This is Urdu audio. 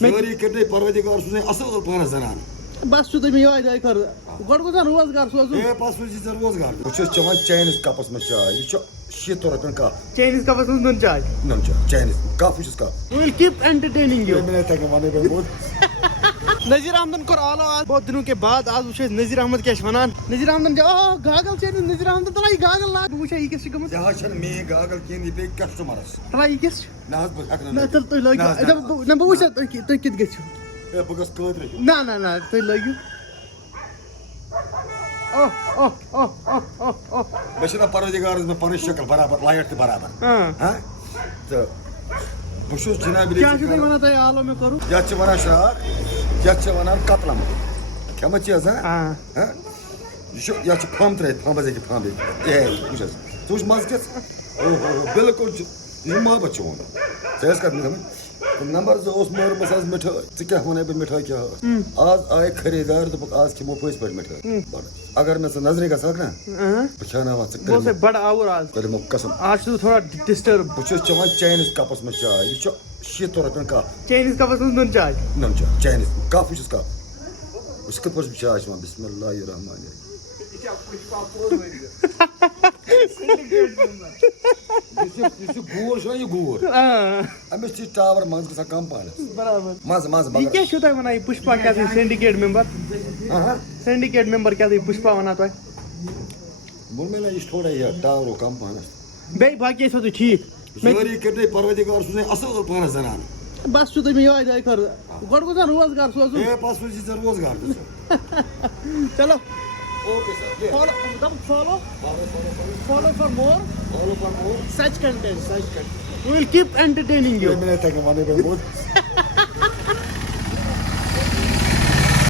جاری کرنے پروردگار سوزے اصل پانس زنان بس چھُ تۄہہِ مےٚ یِہوٚے دۄیہِ خٲطرٕ گۄڈٕ گوٚژھ نہ روزگار سوزُن اے پس سوزی ژےٚ روزگار بہٕ چھُس چٮ۪وان چاینس کپس منٛز چاے یہِ چھُ 70 رۄپین کپ چٲنِس کپس منٛز نُن چاے نُن چاے چاینس کپ وٕچھُس کپ وِل کیپ انٹرٹینِنگ یوٗ میں تھکے ونے بے بہت نذیر احمدن کوٚر آلو آز بہت دنوں کے بعد آز وٕچھو أسۍ نذیر احمد کیٛاہ چھِ وَنان نذیر احمدن چھِ گاگل چھِ أنِتھ نذیر احمدن ترٛا یہِ گاگل لاگ بہٕ وٕچھا یہِ کِس چھِ گٔمٕژ یہِ حظ چھنہٕ میٲنۍ گاگل کِہیٖنۍ یہِ پیٚیہِ کسٹمرس ترٛا یہِ کِس چھِ نہ حظ بہٕ ہٮ۪کہٕ نہ نہٕ تیٚلہِ تُہۍ لٲگِو نہ بہٕ وٕچھا تُہۍ کِتھ گٔژھِو اے بہٕ گژھٕ کٲدرٕ ہیوٚن نہ نہ نہ تُہۍ لٲگِو مےٚ چھِنہ پروردگارس مےٚ پنٕنۍ شکل برابر لایٹ تہِ برابر تہٕ بہٕ چھُس جناب کیٛاہ چھُو تُہۍ وَنان تۄہہِ آلو مےٚ کوٚرُو یتھ چھِ ونان شراک یتھ چھِ ونان کتلم کھٮ۪مٕژ چھِ حظ یہِ چھُ یتھ چھِ پھمب ترٲیِتھ پھمبس ہیٚکہِ پھمب یِتھ اے وٕچھ حظ ژٕ وٕچھ مزٕ کِژھ بالکل چھُ یہِ چھُ محبت چھُ ووٚنمُت ژےٚ ٲس کتھ سمجھ نمبر 2 اوس مٲرمٕژ حظ مِٹھٲے ژٕ کیٛاہ ونے بہٕ مِٹھٲے کیٛاہ ٲس آز آیہِ خریٖدار دوٚپُکھ آز کھٮ۪مو پٔزۍ پٲٹھۍ مِٹھٲے اگر مےٚ ژٕ نظرِ گژھکھ نا بہٕ کھٮ۪وناوان بہٕ اوسَے بڑٕ آوُر آز ژٕ دِمو قسم آز چھُس بہٕ تھوڑا ڈِسٹٔرب بہٕ چھُس چٮ۪وان چاینس کپس منٛز چاے یہِ چھُ 70 رۄپین کپ چٲنِس کپس منٛز نُن چاے نُن چاے چاینس کپ وٕچھُس کپ وٕچھ کِتھ پٲٹھۍ چھُ چاے چٮ۪وان بسم اللہ الرحمن الرحیم یُس یہِ گور چھُنہ یہِ گور أمِس چھِ ٹاور منٛز گژھان کم پہنس برابر منٛزٕ منٛزٕ یہِ کیٛاہ چھُو تۄہہِ وَنان یہِ پُشپا کیٛاہ چھُ سینڈِکیٹ ممبر سینڈِکیٹ ممبر کیٛاہ یہِ پُشپا وَنان تۄہہِ ووٚن مےٚ نا یہِ چھُ تھوڑا یہِ ٹاورو کم پہنس بیٚیہِ باقٕے ٲسوا تُہۍ ٹھیٖک جاری کرنے پروردگار سوزے اصل پانس زنان بس چھُ تۄہہِ مےٚ یِہوٚے دۄیہِ خٲطرٕ گۄڈٕ گوٚژھ نہ روزگار سوزُن اے پس سوزی ژےٚ روزگار چلو okay sir follow for more follow for more such content. We will keep entertaining you. میں تھکے ونے بے بہت